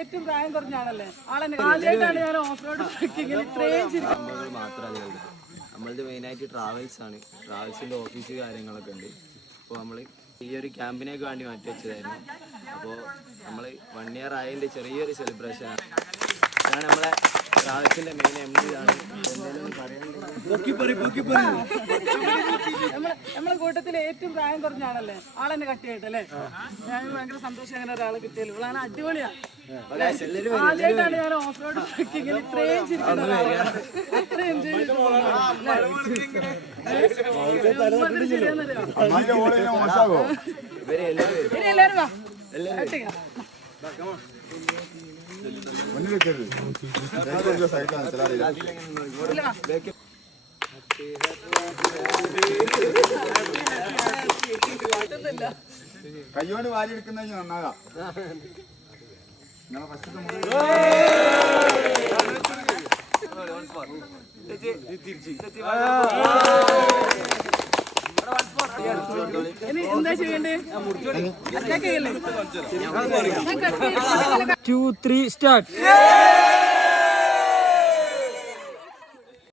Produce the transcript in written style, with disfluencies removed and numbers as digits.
ഏറ്റവും പ്രായം കുറഞ്ഞ ആളല്ലേ ആളെന്നെ ആദ്യമായിട്ടാണ് ഞാൻ ഓഫ് റോഡ് ട്രക്കിങ്ങിൽ ഇത്രയും സംഭവങ്ങൾ മാത്രമേ അതിലുള്ളൂ. നമ്മളത് മെയിനായിട്ട് ട്രാവൽസ് ആണ്. ട്രാവൽസിൻ്റെ ഓഫീസ് കാര്യങ്ങളൊക്കെ ഉണ്ട്. അപ്പോൾ നമ്മൾ ഈ ഒരു ക്യാമ്പിനൊക്കെ വേണ്ടി മാറ്റി വെച്ചതായിരുന്നു. അപ്പോൾ നമ്മൾ 1 year ആയതിൻ്റെ ചെറിയൊരു സെലിബ്രേഷനാണ്. ഇതാണ് നമ്മളെ ട്രാവൽസിൻ്റെ മെയിൻ MD ആണ്. നമ്മളെ കൂട്ടത്തിലെ ഏറ്റവും പ്രായം കുറഞ്ഞ ആളല്ലേ ആളെന്നെ കട്ടിയായിട്ടല്ലേ ഞാൻ ഭയങ്കര സന്തോഷം അങ്ങനെ ഒരാളെ കിട്ടിയല്ലോ. ഇവളാണ് അടിപൊളിയാ. ആദ്യമായിട്ടാണ് ഞാൻ ഓഫ് റോഡ് ട്രക്കിങ്ങിൽ ഇത്രയും ചിരിക്കുന്നത് എത്ര എൻജോയ് എല്ലാവരും വാ കയ്യോട് വാരി എടുക്കുന്ന നന്നാകാം. എന്താ ചെയ്യണ്ടേ? 2, 3 സ്റ്റാർട്ട്.